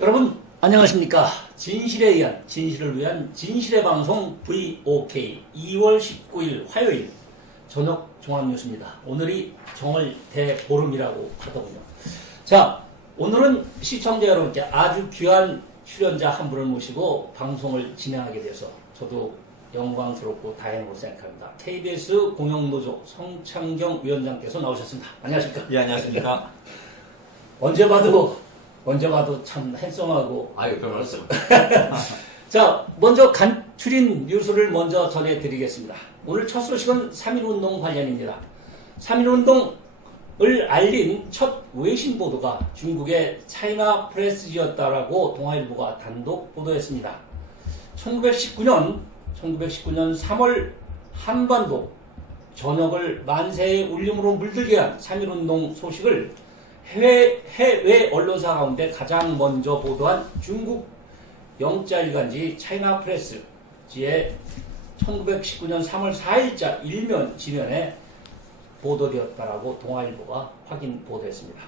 여러분 안녕하십니까. 진실에 의한 진실을 위한 진실의 방송 VOK 2월 19일 화요일 저녁 종합뉴스입니다. 오늘이 정월 대보름이라고 하더군요. 자, 오늘은 시청자 여러분께 아주 귀한 출연자 한 분을 모시고 방송을 진행하게 돼서 저도 영광스럽고 다행으로 생각합니다. KBS 공영노조 성창경 위원장께서 나오셨습니다. 안녕하십니까? 예, 안녕하십니까? 언제 봐도 참 핸섬하고. 아유, 그렇습 자, 먼저 간추린 뉴스를 먼저 전해드리겠습니다. 오늘 첫 소식은 3.1운동 관련입니다. 3.1운동을 알린 첫 외신 보도가 중국의 차이나 프레스지였다라고 동아일보가 단독 보도했습니다. 1919년 3월 한반도 전역을 만세의 울림으로 물들게 한 3.1운동 소식을 해외 언론사 가운데 가장 먼저 보도한 중국 영자일간지 차이나 프레스지의 1919년 3월 4일자 일면 지면에 보도되었다라고 동아일보가 확인 보도했습니다.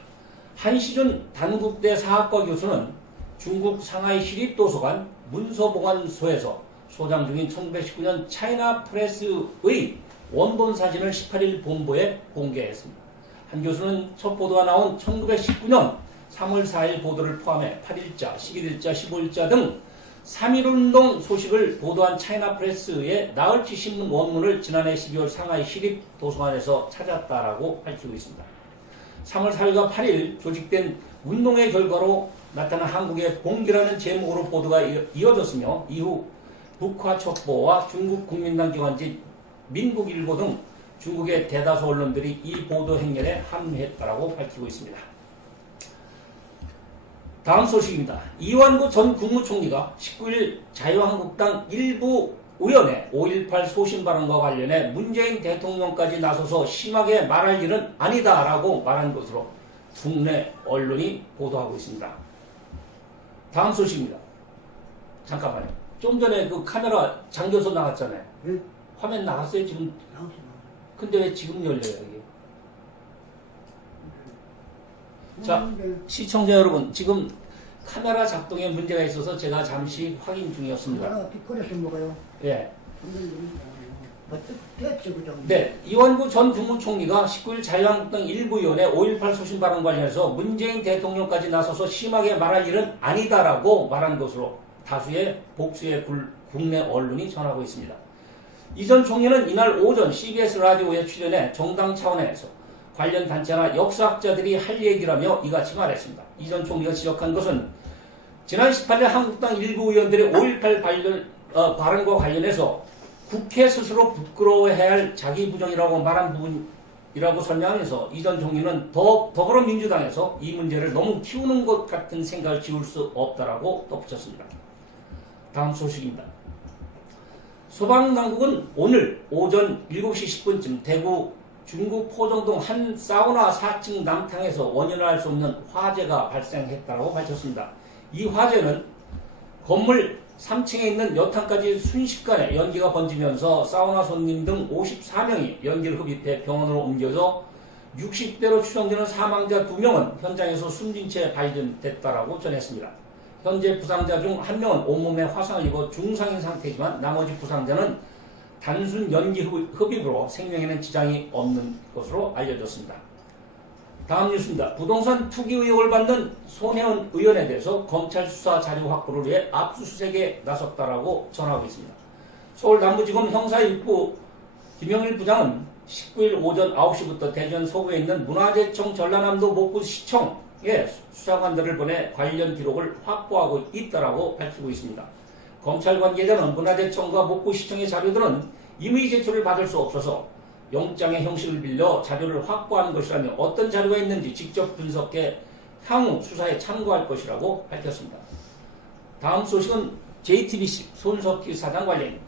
한시준 단국대 사학과 교수는 중국 상하이 시립도서관 문서보관소에서 소장 중인 1919년 차이나 프레스의 원본 사진을 18일 본보에 공개했습니다. 한 교수는 첫 보도가 나온 1919년 3월 4일 보도를 포함해 8일자, 11일자, 15일자 등 3.1운동 소식을 보도한 차이나 프레스의 나흘치 신문 원문을 지난해 12월 상하이 시립도서관에서 찾았다라고 밝히고 있습니다. 3월 4일과 8일 조직된 운동의 결과로 나타난 한국의 봉기라는 제목으로 보도가 이어졌으며 이후 북화첩보와 중국 국민당 기관지 민국일보 등 중국의 대다수 언론들이 이 보도 행렬에 합류했다라고 밝히고 있습니다. 다음 소식입니다. 이완구 전 국무총리가 19일 자유한국당 일부 의원의 5.18 소신 발언과 관련해 문재인 대통령까지 나서서 심하게 말할 일은 아니다라고 말한 것으로 국내 언론이 보도하고 있습니다. 다음 소식입니다. 잠깐만요. 좀 전에 그 카메라 잠겨서 나갔잖아요. 네? 화면 나갔어요 지금? 나오시나? 근데 왜 지금 열려요 이게? 자, 시청자 여러분, 지금 카메라 작동에 문제가 있어서 제가 잠시 확인 중이었습니다. 카메라가 피곤해서 먹어요. 예. 됐죠, 그죠? 네, 이완구 전 국무총리가 19일 자유한국당 일부 의원의 5.18 소신 발언 관련해서 문재인 대통령까지 나서서 심하게 말할 일은 아니다라고 말한 것으로 다수의 복수의 국내 언론이 전하고 있습니다. 이 전 총리는 이날 오전 CBS 라디오에 출연해 정당 차원에서 관련 단체나 역사학자들이 할 얘기라며 이같이 말했습니다. 이 전 총리가 지적한 것은 지난 18일 한국당 일부 의원들의 5.18 발언과 관련해서 국회 스스로 부끄러워해야 할 자기 부정이라고 말한 부분이라고 설명하면서 이 전 총리는 더불어민주당에서 이 문제를 너무 키우는 것 같은 생각을 지울 수 없다라고 덧붙였습니다. 다음 소식입니다. 소방당국은 오늘 오전 7시 10분쯤 대구 중구 포정동 한 사우나 4층 남탕에서 원인을 알 수 없는 화재가 발생했다고 밝혔습니다. 이 화재는 건물 3층에 있는 여탕까지 순식간에 연기가 번지면서 사우나 손님 등 54명이 연기를 흡입해 병원으로 옮겨져 60대로 추정되는 사망자 2명은 현장에서 숨진 채 발견됐다고 전했습니다. 현재 부상자 중 1명은 온몸에 화상을 입어 중상인 상태이지만 나머지 부상자는 단순 연기 흡입으로 생명에는 지장이 없는 것으로 알려졌습니다. 다음 뉴스입니다. 부동산 투기 의혹을 받는 손혜원 의원에 대해서 검찰 수사 자료 확보를 위해 압수수색에 나섰다라고 전하고 있습니다. 서울 남부지검 형사1부 김영일 부장은 19일 오전 9시부터 대전 서구에 있는 문화재청 전라남도 목구시청에 수사관들을 보내 관련 기록을 확보하고 있다라고 밝히고 있습니다. 검찰 관계자는 문화재청과 목구시청의 자료들은 임의 제출을 받을 수 없어서 영장의 형식을 빌려 자료를 확보한 것이라며 어떤 자료가 있는지 직접 분석해 향후 수사에 참고할 것이라고 밝혔습니다. 다음 소식은 JTBC 손석희 사장 관련입니다.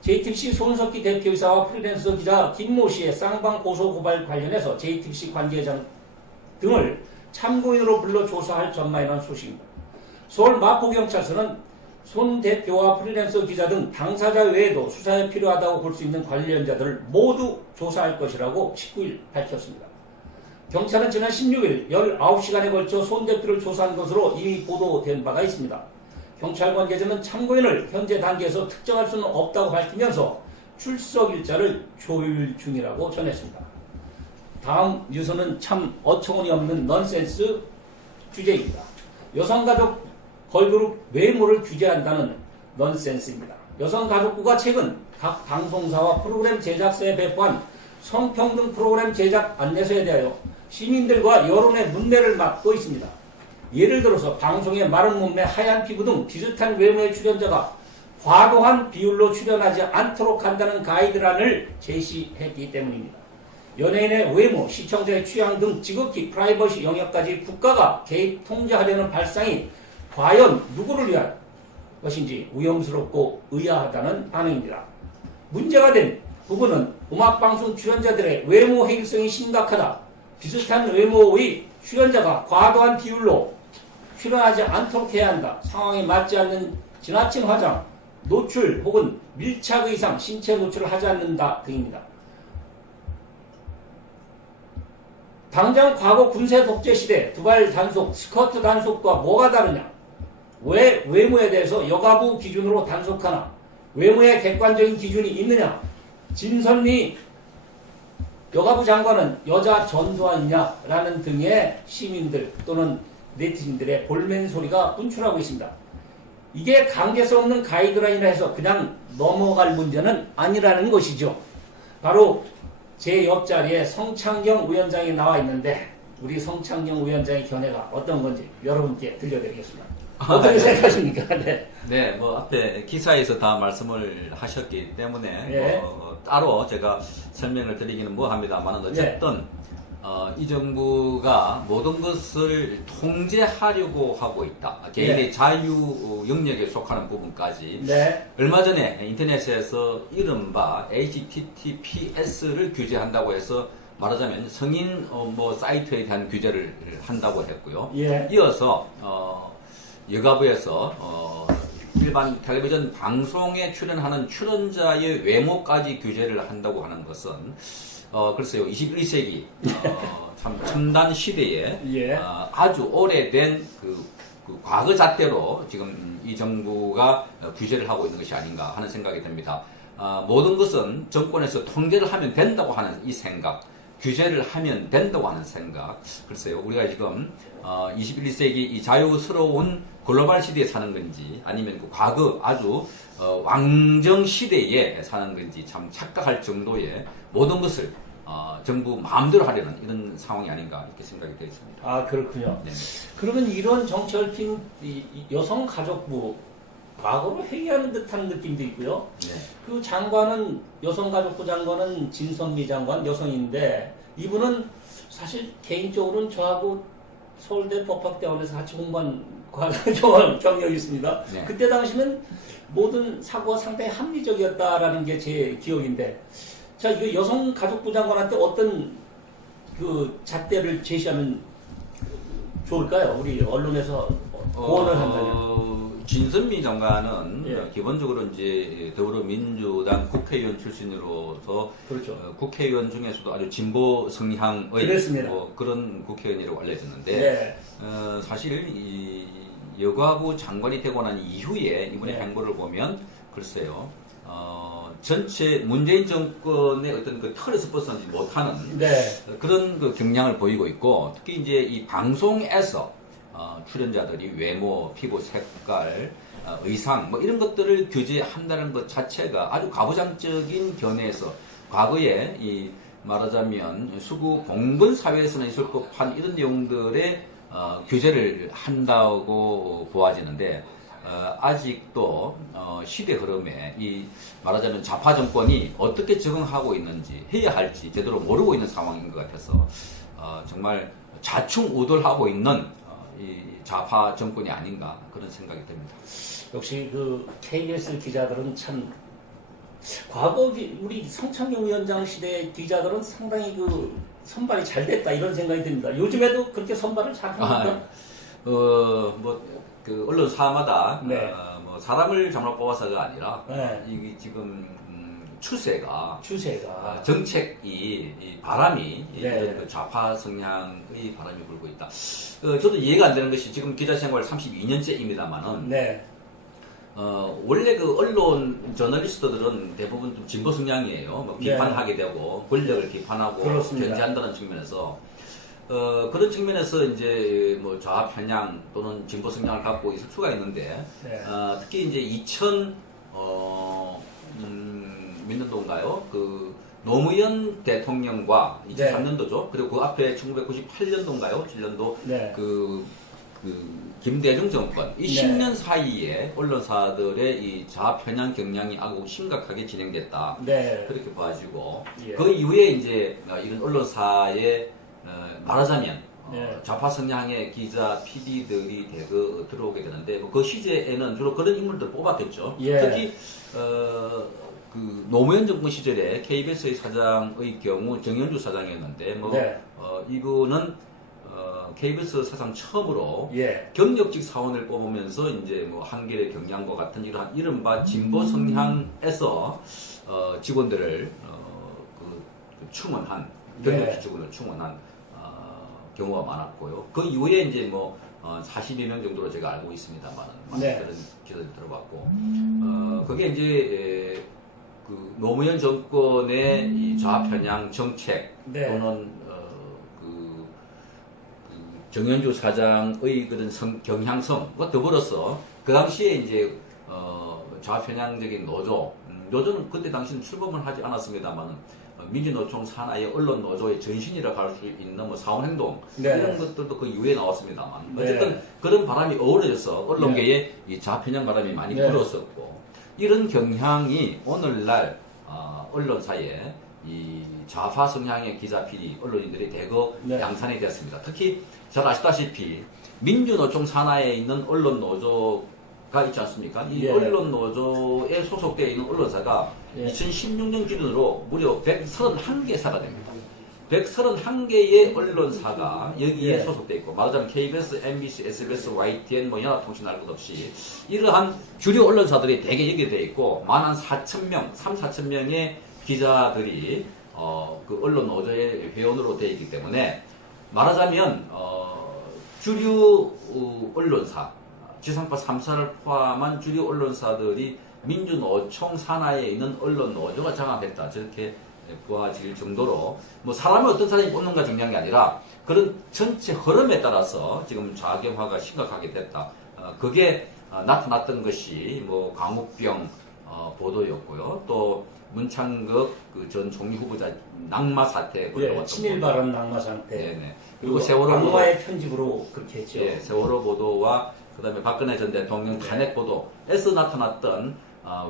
JTBC 손석희 대표이사와 프리랜서 기자 김모 씨의 쌍방 고소 고발 관련해서 JTBC 관계자 등을 참고인으로 불러 조사할 전망이라는 소식입니다. 서울 마포경찰서는 손 대표와 프리랜서 기자 등 당사자 외에도 수사에 필요하다고 볼 수 있는 관련자들을 모두 조사할 것이라고 19일 밝혔습니다. 경찰은 지난 16일 19시간에 걸쳐 손 대표를 조사한 것으로 이미 보도된 바가 있습니다. 경찰 관계자는 참고인을 현재 단계에서 특정할 수는 없다고 밝히면서 출석 일자를 조율 중이라고 전했습니다. 다음 뉴스는 참 어처구니 없는 넌센스 주제입니다. 여성가족 걸그룹 외모를 규제한다는 넌센스입니다. 여성가족부가 최근 각 방송사와 프로그램 제작사에 배포한 성평등 프로그램 제작 안내서에 대하여 시민들과 여론의 문매를 맞고 있습니다. 예를 들어서 방송에 마른 몸매, 하얀 피부 등 비슷한 외모의 출연자가 과도한 비율로 출연하지 않도록 한다는 가이드라인을 제시했기 때문입니다. 연예인의 외모, 시청자의 취향 등 지극히 프라이버시 영역까지 국가가 개입 통제하려는 발상이 과연 누구를 위한 것인지 위험스럽고 의아하다는 반응입니다. 문제가 된 부분은 음악방송 출연자들의 외모 해일성이 심각하다. 비슷한 외모의 출연자가 과도한 비율로 출연하지 않도록 해야 한다. 상황에 맞지 않는 지나친 화장, 노출 혹은 밀착 이상 신체 노출을 하지 않는다 등입니다. 당장 과거 군세 독재 시대 두발 단속, 스커트 단속과 뭐가 다르냐? 왜 외모에 대해서 여가부 기준으로 단속하나? 외모에 객관적인 기준이 있느냐? 진선미 여가부 장관은 여자 전두환이냐? 라는 등의 시민들 또는 네티즌들의 볼멘 소리가 분출하고 있습니다. 이게 강제성 없는 가이드라인이라 해서 그냥 넘어갈 문제는 아니라는 것이죠. 바로 제 옆자리에 성창경 위원장이 나와 있는데 우리 성창경 위원장의 견해가 어떤 건지 여러분께 들려드리겠습니다. 어떻게 네. 생각하십니까? 네. 네, 뭐 앞에 기사에서 다 말씀을 하셨기 때문에 네. 따로 제가 설명을 드리기는 뭐합니다만 어쨌든 이 정부가 모든 것을 통제하려고 하고 있다. 개인의 네. 자유 영역에 속하는 부분까지. 네. 얼마 전에 인터넷에서 이른바 HTTPS를 규제한다고 해서 말하자면 성인 뭐 사이트에 대한 규제를 한다고 했고요. 예. 이어서 여가부에서 일반 텔레비전 방송에 출연하는 출연자의 외모까지 규제를 한다고 하는 것은 글쎄요 21세기 참 첨단 시대에 예. 아주 오래된 그 과거 잣대로 지금 이 정부가 규제를 하고 있는 것이 아닌가 하는 생각이 듭니다. 모든 것은 정권에서 통제를 하면 된다고 하는 이 생각, 규제를 하면 된다고 하는 생각. 글쎄요, 우리가 지금 21세기 이 자유스러운 글로벌 시대에 사는 건지 아니면 그 과거 아주 왕정 시대에 사는 건지 참 착각할 정도의 모든 것을 정부 마음대로 하려는 이런 상황이 아닌가 이렇게 생각이 되어 있습니다. 아, 그렇군요. 네. 그러면 이런 정치 얽힌 이 여성가족부 과거로 회귀하는 듯한 느낌도 있고요. 네. 그 장관은 여성가족부 장관은 진선미 장관 여성인데 이분은 사실 개인적으로는 저하고 서울대 법학대학원에서 같이 공부한 경력이 있습니다. 네. 그때 당시는 모든 사고가 상당히 합리적이었다라는 게 제 기억인데 자, 이거 여성가족부 장관한테 어떤 그 잣대를 제시하면 좋을까요? 우리 언론에서 고언을 한다면. 진선미 장관은 예. 기본적으로 이제 더불어민주당 국회의원 출신으로서 그렇죠. 국회의원 중에서도 아주 진보 성향의 그렇습니다. 그런 국회의원이라고 알려졌는데 네. 사실 이 여가부 장관이 되고 난 이후에 이분의 네. 행보를 보면 글쎄요 전체 문재인 정권의 어떤 그 틀에서 벗어나지 못하는 네. 그런 그 경향을 보이고 있고 특히 이제 이 방송에서 출연자들이 외모, 피부 색깔, 의상 뭐 이런 것들을 규제한다는 것 자체가 아주 가부장적인 견해에서 과거에 이 말하자면 수구 봉건 사회에서는 있을 법한 이런 내용들의 규제를 한다고 보아지는데 아직도 시대 흐름에 이 말하자면 좌파 정권이 어떻게 적응하고 있는지 해야 할지 제대로 모르고 있는 상황인 것 같아서 정말 좌충우돌하고 있는 이 좌파 정권이 아닌가 그런 생각이 듭니다. 역시 그 KBS 기자들은 참 과거 우리 성창경 위원장 시대 기자들은 상당히 그 선발이 잘 됐다 이런 생각이 듭니다. 요즘에도 그렇게 선발을 잘 합니까? 그 언론사마다 네. 뭐 사람을 잘못 뽑아서가 아니라 네. 이게 지금 추세가 정책이 이 바람이 네. 이런 그 좌파 성향의 바람이 불고 있다. 저도 이해가 안 되는 것이 지금 기자 생활 32년째입니다만은 네. 원래 그 언론 저널리스트들은 대부분 좀 진보 성향이에요. 뭐 비판하게 되고 권력을 비판하고 그렇습니다. 견제한다는 측면에서 그런 측면에서 이제 뭐 좌 편향 또는 진보 성향을 갖고 있을 수가 있는데 네. 특히 이제 2000 몇 년도인가요? 그 노무현 대통령과 2003년도죠. 그리고 그 앞에 1998년도인가요? 7년도 네. 그 김대중 정권 이 네. 10년 사이에 언론사들의 이 좌편향 경향이 아주 심각하게 진행됐다. 네. 그렇게 봐지고 예. 그 이후에 이제 이런 언론사에 말하자면 네. 좌파 성향의 기자, PD들이 대거 들어오게 되는데 그 시제에는 주로 그런 인물들 뽑았겠죠. 예. 특히 그 노무현 정권 시절에 KBS의 사장의 경우 정현주 사장이었는데 네. 이분은 KBS 사상 처음으로 예. 경력직 사원을 뽑으면서 이제 뭐 한겨레 경향과 같은 이러한 이른바 진보 성향에서 직원들을 충원한 경력직 직원을 충원한 경우가 많았고요. 그 이후에 이제 뭐 42명 정도로 제가 알고 있습니다만 네. 그런 기사들이 들어봤고 그게 이제 그 노무현 정권의 이 좌편향 정책 네. 또는 정현주 사장의 그런 경향성과 더불어서 그 당시에 이제 좌편향적인 노조는 그때 당시는 출범을 하지 않았습니다만 민주노총 산하의 언론 노조의 전신이라고 할 수 있는 뭐 사원행동 네. 이런 것들도 그 이후에 나왔습니다만 네. 어쨌든 그런 바람이 어우러져서 언론계에 이 좌편향 바람이 많이 네. 불었었고 이런 경향이 오늘날 언론사에 이 좌파 성향의 기자, PD, 언론인들이 대거 네. 양산이 되었습니다. 특히 잘 아시다시피 민주노총 산하에 있는 언론 노조가 있지 않습니까? 이 예. 언론 노조에 소속되어 있는 언론사가 예. 2016년 기준으로 무려 131개사가 됩니다. 131개의 언론사가 여기에 예. 소속되어 있고 말하자면 KBS, MBC, SBS, YTN, 뭐 연합통신 할 것 없이 이러한 주류 언론사들이 대개 여기에 되어 있고 만 한 4,000명, 4,000명의 기자들이 그 언론 노조의 회원으로 되어 있기 때문에 말하자면 주류 언론사, 지상파 3사를 포함한 주류 언론사들이 민주노총 산하에 있는 언론 노조가 장악했다. 저렇게 보아질 정도로 뭐 사람을 어떤 사람이 뽑는가 중요한 게 아니라 그런 전체 흐름에 따라서 지금 좌경화가 심각하게 됐다. 그게 나타났던 것이 뭐 광우병 보도였고요. 또 문창극 그 전 총리 후보자 낙마 사태 예. 친일 발언 낙마 상태. 네네. 그리고 세월호 악마의 편집으로 그렇게 했죠. 예, 세월호 보도와 그다음에 박근혜 전 대통령 탄핵 보도에서 나타났던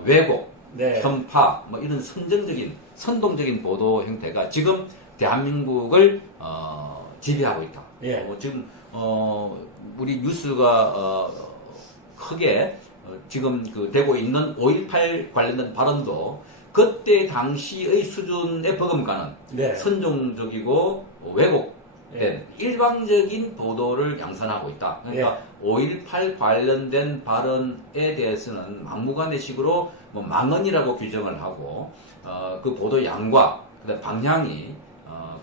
왜곡, 네. 편파 뭐 이런 선동적인 보도 형태가 지금 대한민국을 지배하고 있다. 예. 지금 우리 뉴스가 크게 지금 그 되고 있는 5.18 관련된 발언도 그때 당시의 수준에 버금가는 네. 선정적이고 왜곡된 일방적인 보도를 양산하고 있다. 그러니까 5.18 관련된 발언에 대해서는 막무가내식으로 뭐 망언이라고 규정을 하고 그 보도 양과 그다음 방향이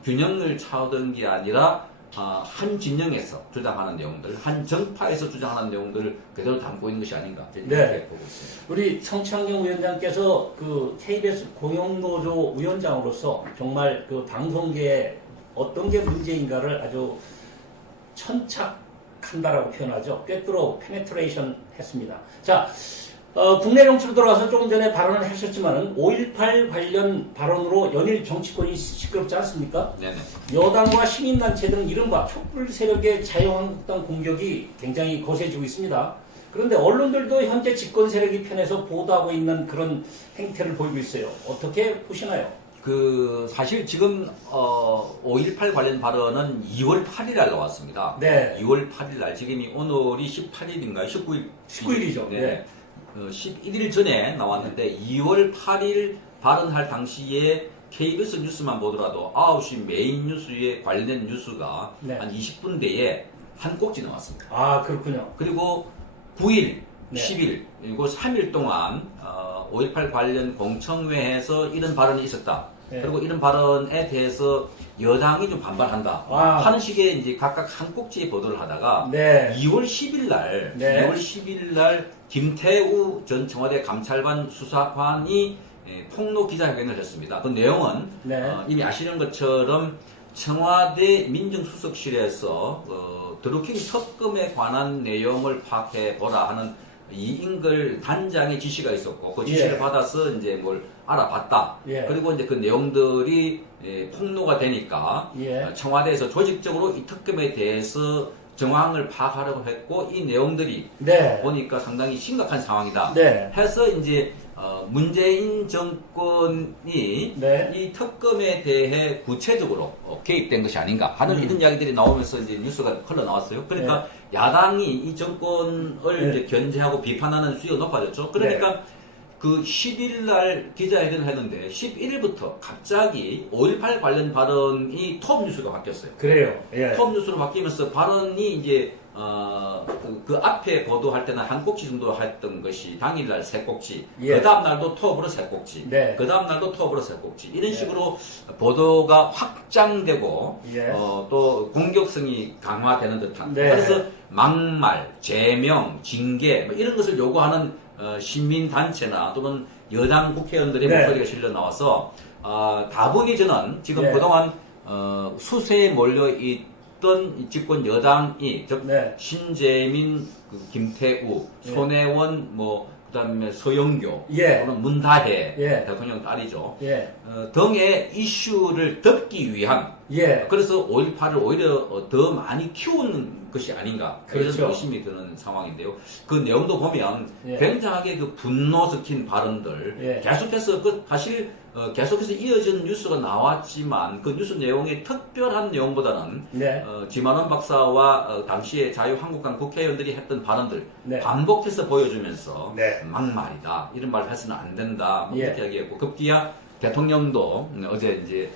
균형을 차오던 게 아니라 한 진영에서 주장하는 내용들, 한 정파에서 주장하는 내용들을 그대로 담고 있는 것이 아닌가 이렇게 네. 보고 있습니다. 우리 성창경 위원장께서 그 KBS 고용노조 위원장으로서 정말 그 방송계에 어떤 게 문제인가를 아주 천착한다라고 표현하죠. 꿰뚫어 페네트레이션 했습니다. 자, 국내 정치로 돌아와서 조금 전에 발언을 하셨지만은 5.18 관련 발언으로 연일 정치권이 시끄럽지 않습니까? 네네. 여당과 시민단체 등 이른바 촛불 세력의 자유한국당 공격이 굉장히 거세지고 있습니다. 그런데 언론들도 현재 집권 세력이 편에서 보도하고 있는 그런 행태를 보이고 있어요. 어떻게 보시나요? 사실 지금 5.18 관련 발언은 2월 8일 날 나왔습니다. 네. 2월 8일 날 지금이 오늘이 18일인가요? 19일이죠. 네. 11일 전에 나왔는데 2월 8일 발언할 당시에 KBS 뉴스만 보더라도 9시 메인 뉴스에 관련된 뉴스가 네. 한 20분 대에 한 꼭지 나왔습니다. 아, 그렇군요. 그리고 9일 네. 10일, 그리고 3일 동안 5.18 관련 공청회에서 이런 발언이 있었다. 네. 그리고 이런 발언에 대해서 여당이 좀 반발한다. 아. 하는 식의 이제 각각 한 꼭지 보도를 하다가 네. 2월 10일 날, 네. 2월 10일 날 김태우 전 청와대 감찰관 수사관이 폭로 기자회견을 했습니다. 그 내용은 네. 이미 아시는 것처럼 청와대 민정수석실에서 드루킹 특검에 관한 내용을 파악해 보라 하는 이인걸 단장의 지시가 있었고 그 지시를 예. 받아서 이제 뭘 알아봤다. 예. 그리고 이제 그 내용들이 폭로가 되니까 예. 청와대에서 조직적으로 이 특검에 대해서 정황을 파악하려고 했고 이 내용들이 네. 보니까 상당히 심각한 상황이다. 네. 해서 이제 문재인 정권이 네. 이 특검에 대해 구체적으로 개입된 것이 아닌가 하는 이런 이야기들이 나오면서 이제 뉴스가 흘러 나왔어요. 그러니까 야당이 이 정권을 네. 이제 견제하고 비판하는 수위가 높아졌죠. 그러니까 그 10일 날 기자회견을 했는데 11일부터 갑자기 5.18 관련 발언이 톱 뉴스가 바뀌었어요. 그래요. 예. 톱 뉴스로 바뀌면서 발언이 이제 그 앞에 보도할 때는 한 꼭지 정도 했던 것이 당일날 세 꼭지, 예. 그 다음 날도 톱으로 세 꼭지, 네. 그 다음 날도 톱으로 세 꼭지 이런 식으로 보도가 확장되고 예. 또 공격성이 강화되는 듯한 네. 그래서 막말, 제명, 징계 뭐 이런 것을 요구하는 시민단체나 또는 여당 국회의원들의 네. 목소리가 실려 나와서 다분히 저는 지금 예. 그동안 수세에 몰려있던 집권 여당이 즉 네. 신재민, 김태우, 예. 손혜원, 그다음에 서영교 예. 또는 문다혜 예. 대통령 딸이죠. 예. 등의 이슈를 덮기 위한 예. 그래서 5.18을 오히려 더 많이 키우는 것이 아닌가 그렇죠. 이런 의심이 드는 상황인데요. 그 내용도 보면 예. 굉장하게 그 분노 섞인 발언들 예. 계속해서 사실 계속해서 이어진 뉴스가 나왔지만 그 뉴스 내용의 특별한 내용보다는 네. 지만원 박사와 당시에 자유한국당 국회의원들이 했던 발언들 네. 반복해서 보여주면서 네. 막말이다 이런 말을 해서는 안 된다 예. 이렇게 이야기했고 급기야 대통령도 어제 이제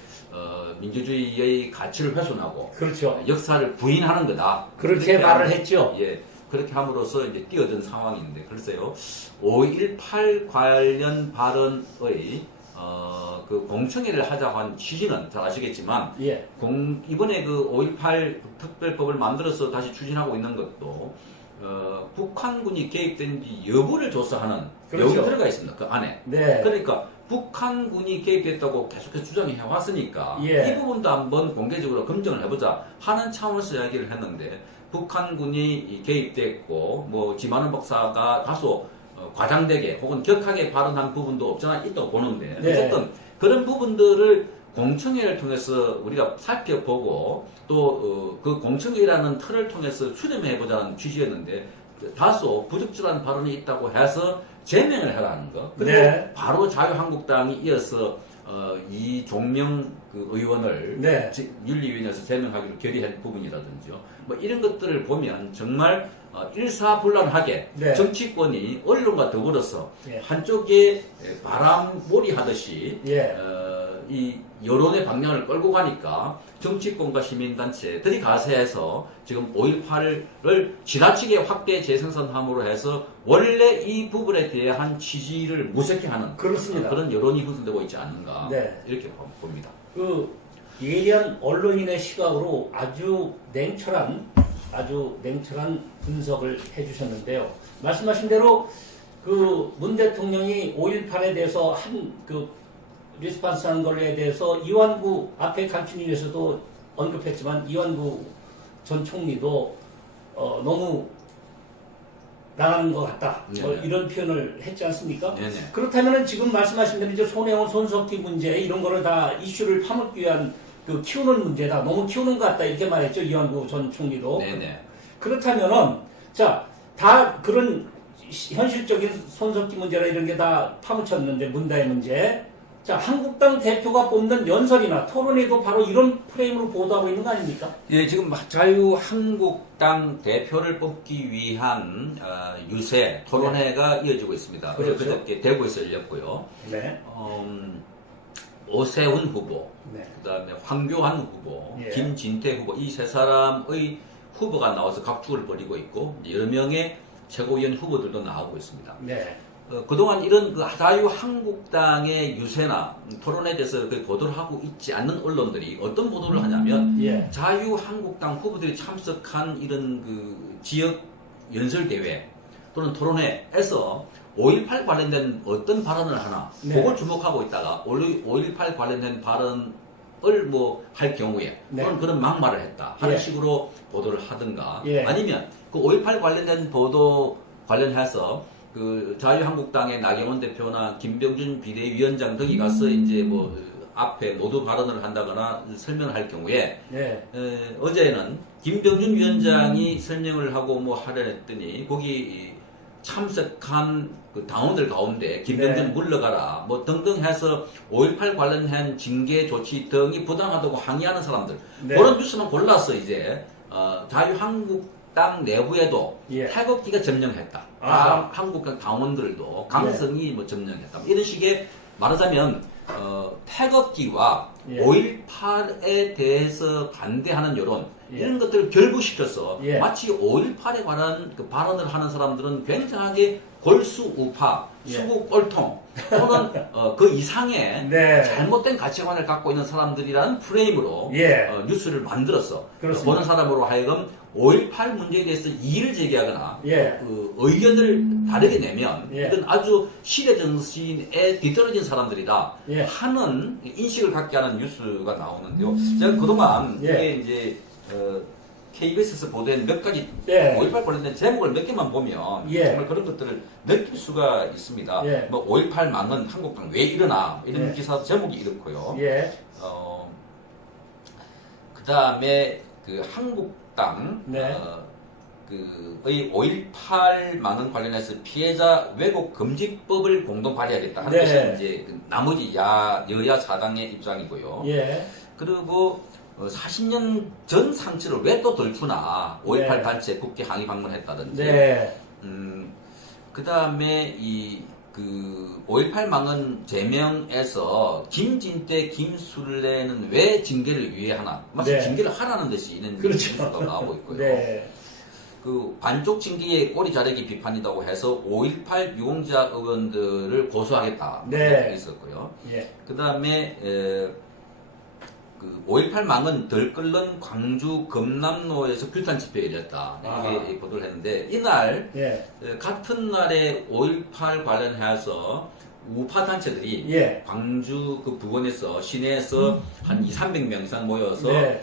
민주주의의 가치를 훼손하고 그렇죠. 역사를 부인하는 거다. 그렇게 이렇게 말을 함- 했죠. 예. 그렇게 함으로써 이제 뛰어든 상황인데 글쎄요. 5.18 관련 발언의 그 공청회를 하자고 한 취지는 잘 아시겠지만 예. 이번에 그 5.18 특별법을 만들어서 다시 추진하고 있는 것도 북한군이 개입된지 여부를 조사하는 그렇죠. 내용이 들어가 있습니다. 그 안에. 네. 그러니까 북한군이 개입했다고 계속해서 주장해 왔으니까 예. 이 부분도 한번 공개적으로 검증을 해보자 하는 차원에서 이야기를 했는데 북한군이 개입됐고 지만원 박사가 다소 과장되게 혹은 격하게 발언한 부분도 없잖아 있다고 보는데 네. 어쨌든 그런 부분들을 공청회를 통해서 우리가 살펴보고 또 그 공청회라는 틀을 통해서 수렴해보자는 취지였는데 다소 부적절한 발언이 있다고 해서 제명을 해라는 거. 그리고 네. 바로 자유한국당이 이어서 이종명 그 의원을 네. 윤리위원회에서 제명하기로 결의한 부분이라든지요. 이런 것들을 보면 정말 일사불란하게 네. 정치권이 언론과 더불어서 예. 한쪽에 바람몰이 하듯이 예. 이 여론의 방향을 끌고 가니까 정치권과 시민단체들이 가세해서 지금 5.18을 지나치게 확대 재생산함으로 해서 원래 이 부분에 대한 취지를 무색해 하는 그렇습니다. 그런 여론이 형성되고 있지 않는가 네. 이렇게 봅니다. 그 예리한 언론인의 시각으로 아주 냉철한 분석을 해주셨는데요. 말씀하신 대로 그 문 대통령이 5.18에 대해서 리스판스한 걸에 대해서 이완구 앞에 간추님에서도 언급했지만 이완구 전 총리도 너무 나가는 것 같다. 네네. 이런 표현을 했지 않습니까? 네네. 그렇다면 지금 말씀하신 대로 이제 손혜원, 손석희 문제 이런 거를 다 이슈를 파묻기 위한 그 키우는 문제다. 너무 키우는 것 같다. 이렇게 말했죠. 이완구 전 총리도. 네네. 그렇다면은 다 그런 현실적인 손석희 문제나 이런 게 다 파묻혔는데 문다의 문제. 한국당 대표가 뽑는 연설이나 토론회도 바로 이런 프레임으로 보도하고 있는 거 아닙니까? 예, 지금 자유한국당 대표를 뽑기 위한 유세 토론회가 이어지고 있습니다. 그렇죠. 그저께 대구에서 열렸고요. 네. 오세훈 후보, 네. 그다음에 황교안 후보, 예. 김진태 후보 이 세 사람의 후보가 나와서 각축을 벌이고 있고 여러 명의 최고위원 후보들도 나오고 있습니다. 네. 그동안 이런 그 자유한국당의 유세나 토론에 대해서 그 보도를 하고 있지 않는 언론들이 어떤 보도를 하냐면 예. 자유한국당 후보들이 참석한 이런 그 지역 연설대회 또는 토론회에서 5.18 관련된 어떤 발언을 하나 네. 그걸 주목하고 있다가 5.18 관련된 발언을 뭐 할 경우에 네. 또는 그런 막말을 했다 하는 예. 식으로 보도를 하든가 예. 아니면 그 5.18 관련된 보도 관련해서 그 자유한국당의 나경원 대표나 김병준 비대위원장 등이 가서 이제 뭐 앞에 모두 발언을 한다거나 설명을 할 경우에 예. 어제는 김병준 위원장이 설명을 하고 뭐 하려 했더니 거기 참석한 그 당원들 가운데 김병준 네. 물러가라 뭐 등등 해서 5.18 관련한 징계 조치 등이 부당하다고 항의하는 사람들 네. 그런 뉴스만 골라서 이제 자유한국당 내부에도 예. 태극기가 점령했다. 아하. 한국당 당원들도 강성이 뭐 점령했다. 이런 식의 말하자면 태극기와 예. 5.18에 대해서 반대하는 여론 예. 이런 것들을 결부시켜서 예. 마치 5.18에 관한 그 발언을 하는 사람들은 굉장하게 골수우파, 예. 수구꼴통 또는 그 이상의 네. 잘못된 가치관을 갖고 있는 사람들이라는 프레임으로 예. 뉴스를 만들었어. 그렇습니다. 보는 사람으로 하여금 5.18 문제에 대해서 이의를 제기하거나 예. 그 의견을 다르게 내면 예. 이건 아주 시대 정신에 뒤떨어진 사람들이다 예. 하는 인식을 갖게 하는 뉴스가 나오는데요. 제가 그동안 예. 이게 이제 KBS에서 보도한 몇 가지 예. 5.18 관련된 제목을 몇 개만 보면 예. 정말 그런 것들을 느낄 수가 있습니다. 예. 뭐 5.18 망은 한국당 왜 일어나 이런 예. 기사 제목이 이렇고요. 예. 그 다음에 그 한국당 네. 그의 5.18 망언 관련해서 피해자 왜곡 금지법을 공동 발의하겠다 하는 네. 것이 이제 그 나머지 여야 사당의 입장이고요. 예. 그리고 40년 전 상처를 왜 또 덜 푸나 5.18 네. 단체 국회 항의 방문했다든지 네. 그 다음에 그 5.18 망언 제명에서 김진태, 김술래는 왜 징계를 유예하나? 마치 네. 징계를 하라는 듯이 이런 그렇죠. 뉴스가 나오고 있고요. 네. 그 반쪽 징계의 꼬리 자르기 비판이라고 해서 5.18 유공자 의원들을 고소하겠다 네. 있었고요. 예. 그 다음에 그 5.18 망언 덜 끓는 광주 금남로에서 규탄 집회가 열렸다. 이게 보도를 했는데 이날 예. 같은 날에 5.18 관련해서 우파 단체들이 예. 광주 그 부근에서 시내에서 한 200~300명 이상 모여서 네.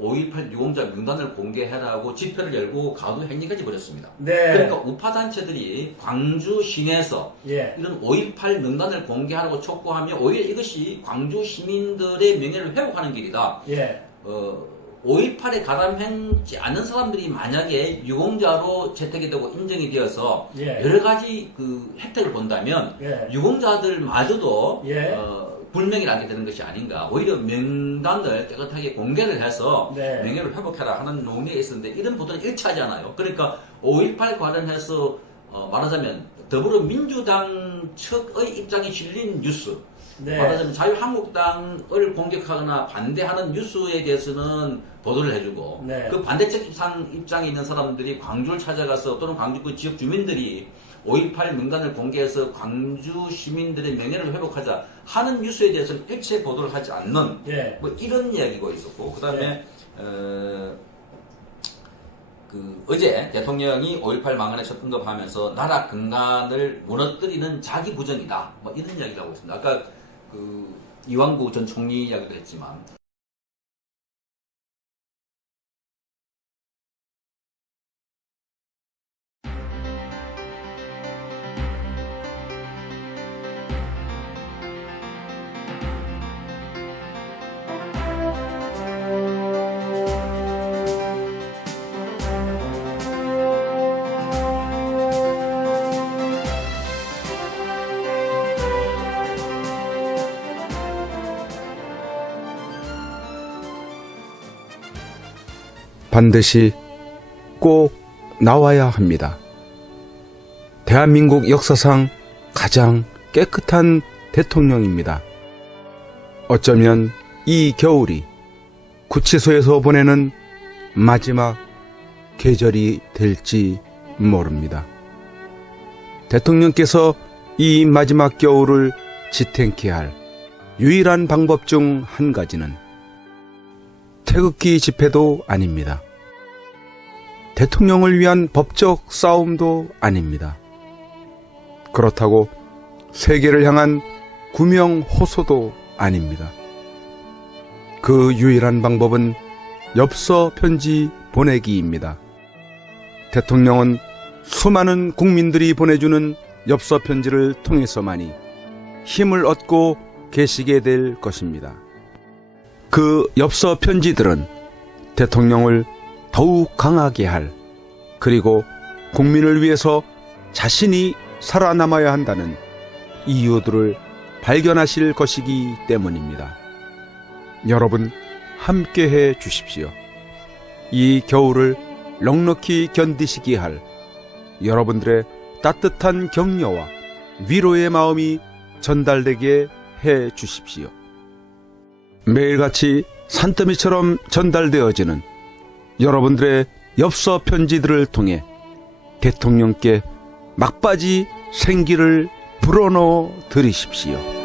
5.18 유공자 명단을 공개해라고 집회를 열고 가도 행진까지 벌였습니다. 네. 그러니까 우파 단체들이 광주 시내에서 예. 이런 5.18 명단을 공개하라고 촉구하면 오히려 이것이 광주 시민들의 명예를 회복하는 길이다. 예. 5.18에 가담하지 않은 사람들이 만약에 유공자로 채택이 되고 인정이 되어서 예. 여러 가지 그 혜택을 본다면 예. 유공자들마저도 예. 불명예를 안게 되는 것이 아닌가. 오히려 명단을 깨끗하게 공개를 해서 네. 명예를 회복해라 하는 논의가 있었는데 이런 보도는 일치하지 않아요. 그러니까 5.18 관련해서 말하자면 더불어민주당 측의 입장이 실린 뉴스 네. 말하자면 자유한국당을 공격하거나 반대하는 뉴스에 대해서는 보도를 해주고 네. 그 반대쪽 입장에 있는 사람들이 광주를 찾아가서 또는 광주 그 지역 주민들이 5.18 명단을 공개해서 광주 시민들의 명예를 회복하자 하는 뉴스에 대해서는 일체 보도를 하지 않는 예. 뭐 이런 이야기가 있었고 그 다음에 그 어제 대통령이 5.18 망언에 첫 언급하면서 나라 근간을 무너뜨리는 자기 부정이다 뭐 이런 이야기를 하고 있습니다. 아까 그 이완구 전 총리 이야기도 했지만 반드시 꼭 나와야 합니다. 대한민국 역사상 가장 깨끗한 대통령입니다. 어쩌면 이 겨울이 구치소에서 보내는 마지막 계절이 될지 모릅니다. 대통령께서 이 마지막 겨울을 지탱케 할 유일한 방법 중 한 가지는 태극기 집회도 아닙니다. 대통령을 위한 법적 싸움도 아닙니다. 그렇다고 세계를 향한 구명 호소도 아닙니다. 그 유일한 방법은 엽서 편지 보내기입니다. 대통령은 수많은 국민들이 보내주는 엽서 편지를 통해서만이 힘을 얻고 계시게 될 것입니다. 그 엽서 편지들은 대통령을 더욱 강하게 할, 그리고 국민을 위해서 자신이 살아남아야 한다는 이유들을 발견하실 것이기 때문입니다. 여러분, 함께해 주십시오. 이 겨울을 넉넉히 견디시게 할 여러분들의 따뜻한 격려와 위로의 마음이 전달되게 해 주십시오. 매일같이 산더미처럼 전달되어지는 여러분들의 엽서 편지들을 통해 대통령께 막바지 생기를 불어넣어 드리십시오.